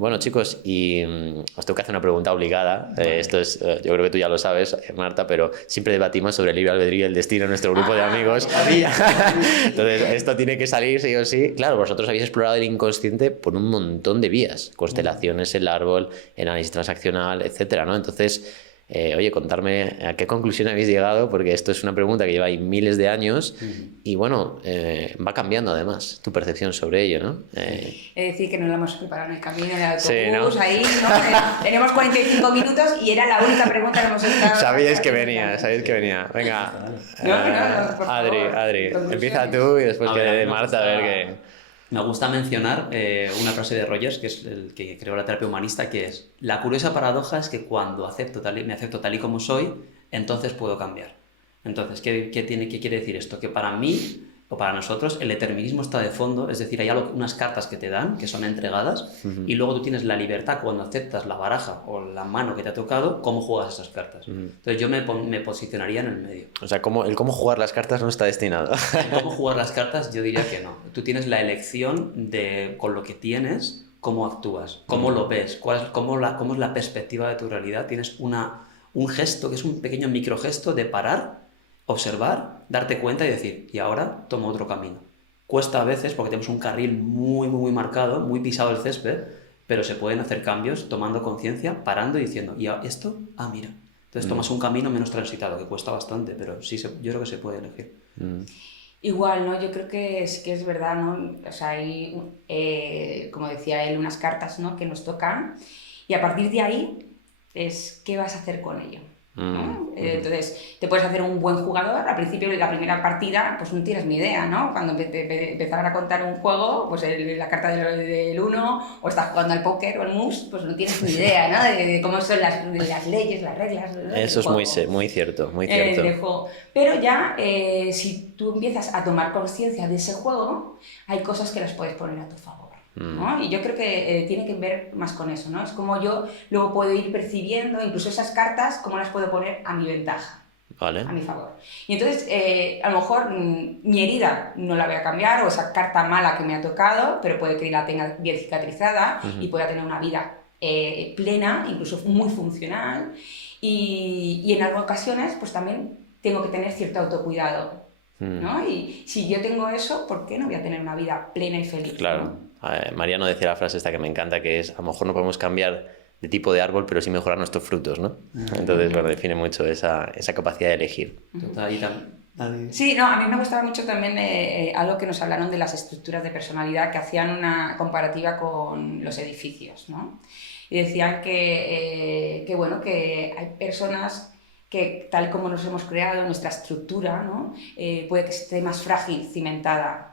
Bueno, chicos, y os tengo que hacer una pregunta obligada. Vale. Esto es, yo creo que tú ya lo sabes, Marta, pero siempre debatimos sobre el libre albedrío y el destino en nuestro grupo de amigos. Entonces, esto tiene que salir sí o sí. Claro, vosotros habéis explorado el inconsciente por un montón de vías. Constelaciones, el árbol, el análisis transaccional, etcétera, ¿no? Entonces, oye, contarme a qué conclusión habéis llegado, porque esto es una pregunta que lleva ahí miles de años y, bueno, va cambiando además tu percepción sobre ello, ¿no? Es decir, que nos lo hemos preparado en el camino, en el autobús, Sí, ¿no? ahí, ¿no? Tenemos 45 minutos y era la única pregunta que hemos estado... Sabíais que venía. Venga, No, por Adri, favor. Adri, Conclusiones. empieza tú y después A que ver, a mí me Marta, gusta- a ver qué... Me gusta mencionar una frase de Rogers, que es el que creó la terapia humanista, que es: la curiosa paradoja es que cuando me acepto tal y como soy, entonces puedo cambiar. Entonces, ¿qué quiere decir esto? Que para mí, o para nosotros, el determinismo está de fondo, es decir, hay unas cartas que te dan, que son entregadas, y luego tú tienes la libertad cuando aceptas la baraja o la mano que te ha tocado, cómo juegas esas cartas. Entonces yo me posicionaría en el medio. O sea, el cómo jugar las cartas no está destinado. ¿Cómo jugar las cartas? Yo diría que no. Tú tienes la elección de, con lo que tienes, cómo actúas, cómo lo ves, cómo es la perspectiva de tu realidad. Tienes un gesto, que es un pequeño microgesto de parar, observar, darte cuenta y decir, y ahora tomo otro camino. Cuesta a veces porque tenemos un carril muy, muy, muy marcado, muy pisado el césped, pero se pueden hacer cambios tomando conciencia, parando y diciendo, ¿y esto? Ah, mira. Entonces tomas un camino menos transitado, que cuesta bastante, pero sí, yo creo que se puede elegir. Igual, ¿no? Yo creo que sí que es verdad, ¿no? O sea, hay, como decía él, unas cartas, ¿no? que nos tocan y a partir de ahí es qué vas a hacer con ello, ¿no? Entonces, te puedes hacer un buen jugador. Al principio, de la primera partida, pues no tienes ni idea, ¿no? Cuando empezaran a contar un juego, pues la carta del 1, o estás jugando al póker o al mus, pues no tienes ni idea, ¿no? De cómo son las leyes, las reglas. Eso es muy cierto, muy cierto. Del juego. Pero ya, si tú empiezas a tomar conciencia de ese juego, hay cosas que las puedes poner a tu favor, ¿no? Y yo creo que tiene que ver más con eso, ¿no? Es como yo luego puedo ir percibiendo, incluso esas cartas, cómo las puedo poner a mi ventaja. Vale. A mi favor. Y entonces, a lo mejor mi herida no la voy a cambiar, o esa carta mala que me ha tocado, pero puede que la tenga bien cicatrizada y pueda tener una vida plena, incluso muy funcional. Y en algunas ocasiones, pues también tengo que tener cierto autocuidado, ¿no? Y si yo tengo eso, ¿por qué no voy a tener una vida plena y feliz? Claro. ¿No? Mariano decía la frase esta que me encanta, que es, a lo mejor no podemos cambiar de tipo de árbol, pero sí mejorar nuestros frutos, ¿no? Entonces, bueno, define mucho esa capacidad de elegir. Total, Sí, no, a mí me gustaba mucho también algo que nos hablaron de las estructuras de personalidad, que hacían una comparativa con los edificios, ¿no? Y decían bueno, que hay personas que, tal como nos hemos creado, nuestra estructura, ¿no? Puede que esté más frágil, cimentada.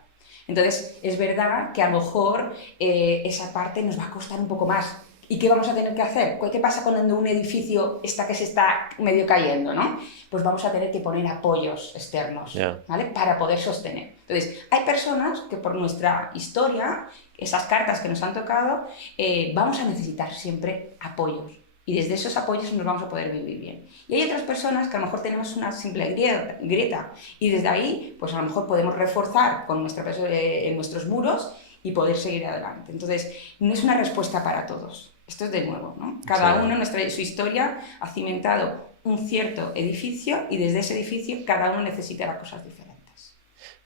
Entonces, es verdad que a lo mejor esa parte nos va a costar un poco más. ¿Y qué vamos a tener que hacer? ¿Qué pasa cuando un edificio que se está medio cayendo, ¿no? Pues vamos a tener que poner apoyos externos, ¿vale? Para poder sostener. Entonces, hay personas que por nuestra historia, esas cartas que nos han tocado, vamos a necesitar siempre apoyos. Y desde esos apoyos nos vamos a poder vivir bien. Y hay otras personas que a lo mejor tenemos una simple grieta y desde ahí, pues a lo mejor podemos reforzar con nuestros muros y poder seguir adelante. Entonces, no es una respuesta para todos. Esto es de nuevo, ¿no? Cada uno, su historia, ha cimentado un cierto edificio y desde ese edificio cada uno necesitará cosas diferentes.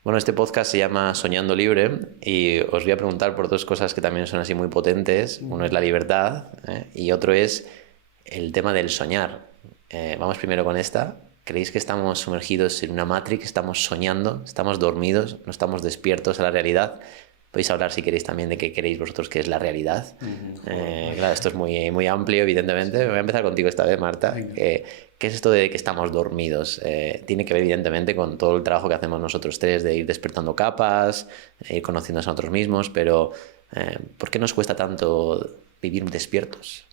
Bueno, este podcast se llama Soñando Libre y os voy a preguntar por dos cosas que también son así muy potentes. Uno es la libertad y otro es el tema del soñar. Vamos primero con esta. ¿Creéis que estamos sumergidos en una Matrix? ¿Estamos soñando? ¿Estamos dormidos? ¿No estamos despiertos a la realidad? Podéis hablar, si queréis, también de qué queréis vosotros que es la realidad. Claro, esto es muy, muy amplio, evidentemente. Voy a empezar contigo esta vez, Marta. ¿Qué es esto de que estamos dormidos? Tiene que ver, evidentemente, con todo el trabajo que hacemos nosotros tres de ir despertando capas, ir conociéndonos a nosotros mismos, pero ¿por qué nos cuesta tanto vivir despiertos?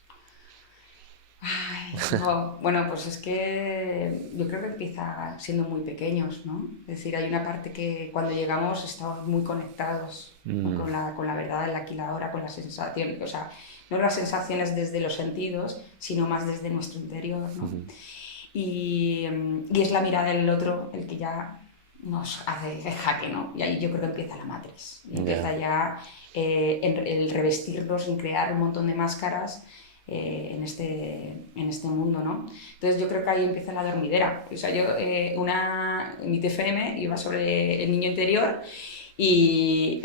Ay, bueno, pues es que yo creo que empieza siendo muy pequeños, ¿no? Es decir, hay una parte que cuando llegamos estamos muy conectados, ¿no? con la verdad, el aquí y la ahora, con las sensaciones, o sea, no las sensaciones desde los sentidos, sino más desde nuestro interior, ¿no? Y es la mirada del otro el que ya nos hace el jaque, ¿no? Y ahí yo creo que empieza la matriz. Y empieza Ya. ya el revestirnos, en crear un montón de máscaras en este mundo, ¿no? Entonces yo creo que ahí empieza la dormidera. O sea, yo, mi TFM iba sobre el niño interior y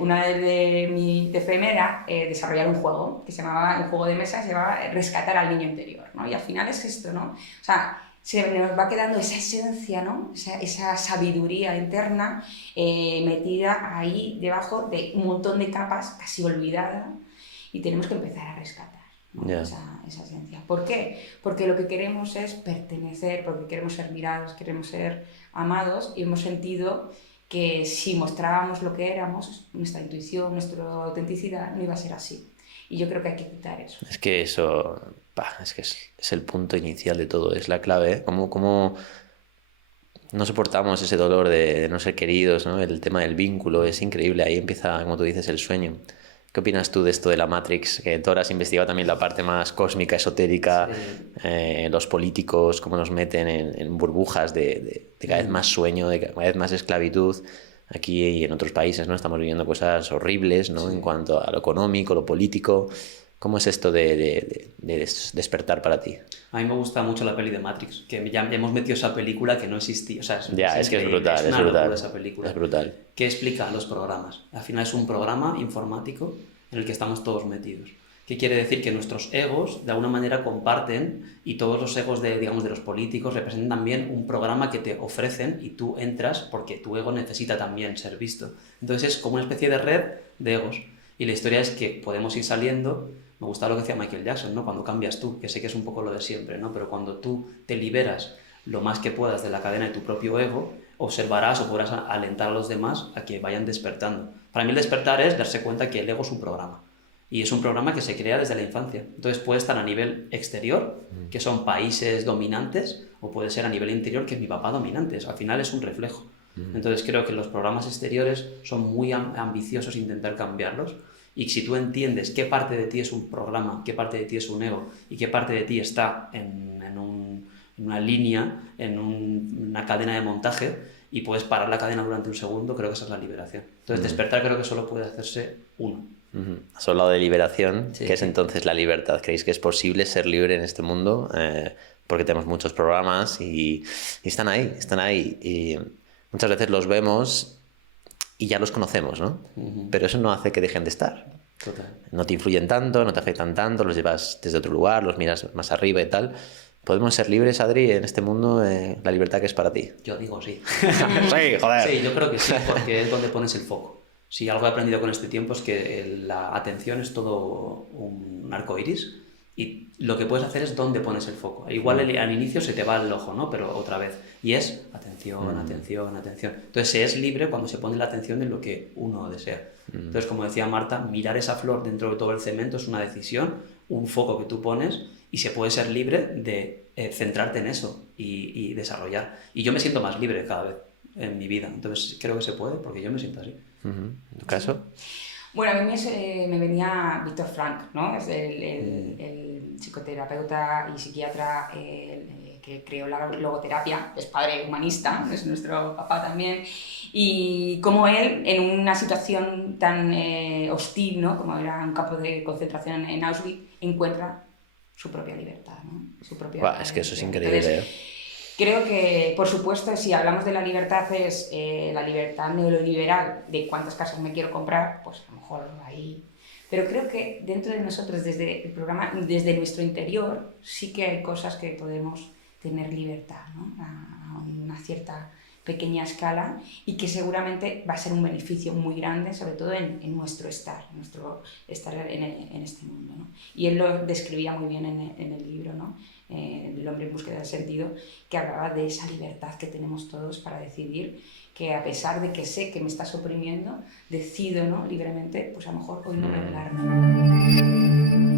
una de mi TFM era desarrollar un juego que se llamaba, un juego de mesa, se llamaba Rescatar al niño interior, ¿no? Y al final es esto, ¿no? O sea, se nos va quedando esa esencia, ¿no? Esa sabiduría interna metida ahí debajo de un montón de capas casi olvidada y tenemos que empezar a rescatar, ¿no? Yeah. Esa esencia. ¿Por qué? Porque lo que queremos es pertenecer, porque queremos ser mirados, queremos ser amados y hemos sentido que si mostrábamos lo que éramos, nuestra intuición, nuestra autenticidad, no iba a ser así. Y yo creo que hay que quitar eso. Es que eso, es que es el punto inicial de todo, es la clave, ¿eh? ¿Cómo no soportamos ese dolor de no ser queridos, ¿no? El tema del vínculo es increíble, ahí empieza, como tú dices, el sueño. ¿Qué opinas tú de esto de la Matrix? Que tú ahora has investigado también la parte más cósmica, esotérica, Sí. los políticos, cómo nos meten en burbujas de cada vez más sueño, de cada vez más esclavitud. Aquí y en otros países, ¿no? Estamos viviendo cosas horribles, ¿no? Sí. En cuanto a lo económico, lo político. ¿Cómo es esto de despertar para ti? A mí me gusta mucho la peli de Matrix, que ya hemos metido esa película que no existía. O sea, Ya, es que es increíble, brutal, es es una locura brutal. esa película. Es brutal. Que explica los programas. Al final es un programa informático en el que estamos todos metidos. ¿Qué quiere decir? Que nuestros egos de alguna manera comparten y todos los egos de, digamos, de los políticos representan también un programa que te ofrecen y tú entras porque tu ego necesita también ser visto. Entonces es como una especie de red de egos. Y la historia es que podemos ir saliendo. Me gusta lo que decía Michael Jackson, ¿no? Cuando cambias tú, que sé que es un poco lo de siempre, ¿no? Pero cuando tú te liberas lo más que puedas de la cadena de tu propio ego, observarás o podrás alentar a los demás a que vayan despertando. Para mí el despertar es darse cuenta que el ego es un programa. Y es un programa que se crea desde la infancia. Entonces puede estar a nivel exterior, que son países dominantes, o puede ser a nivel interior, que es mi papá dominante. Al final es un reflejo. Entonces creo que los programas exteriores son muy ambiciosos intentar cambiarlos. Y si tú entiendes qué parte de ti es un programa, qué parte de ti es un ego y qué parte de ti está en una línea, en una cadena de montaje y puedes parar la cadena durante un segundo, creo que esa es la liberación. Entonces despertar creo que solo puede hacerse uno. Has hablado de liberación. Sí. ¿Qué es entonces la libertad? ¿Creéis que es posible ser libre en este mundo? Porque tenemos muchos programas y están ahí, están ahí. Y muchas veces los vemos y ya los conocemos, ¿no? Pero eso no hace que dejen de estar. Total. No te influyen tanto, no te afectan tanto, los llevas desde otro lugar, los miras más arriba y tal. ¿Podemos ser libres, Adri, en este mundo? La libertad que es para ti. Yo digo sí. Sí, joder. Sí, yo creo que sí, porque es donde pones el foco. Si algo he aprendido con este tiempo es que la atención es todo un arco iris y lo que puedes hacer es dónde pones el foco. Igual al inicio se te va el ojo, ¿no? Pero otra vez. Y es atención, atención, atención. Entonces se es libre cuando se pone la atención en lo que uno desea. Entonces, como decía Marta, mirar esa flor dentro de todo el cemento es una decisión, un foco que tú pones y se puede ser libre de centrarte en eso y desarrollar. Y yo me siento más libre cada vez en mi vida. Entonces creo que se puede porque yo me siento así. ¿En tu caso? Bueno, a mí me venía Víctor Frank, ¿no? Es el psicoterapeuta y psiquiatra que creó la logoterapia, es padre humanista, es nuestro papá también, y como él, en una situación tan hostil, ¿no? Como era un campo de concentración en Auschwitz, encuentra su propia libertad, ¿no? Su propia Buah, es que eso es increíble. Entonces, creo que, por supuesto, si hablamos de la libertad, es la libertad neoliberal de cuántas casas me quiero comprar, pues a lo mejor ahí. Pero creo que dentro de nosotros, desde el programa, desde nuestro interior, sí que hay cosas que podemos tener libertad, ¿no? A una cierta pequeña escala y que seguramente va a ser un beneficio muy grande, sobre todo en nuestro estar en este mundo, ¿no? Y él lo describía muy bien en el libro, ¿no? El hombre en búsqueda del sentido, que hablaba de esa libertad que tenemos todos para decidir que a pesar de que sé que me estás oprimiendo, decido, ¿no? Libremente, pues a lo mejor hoy no me largo.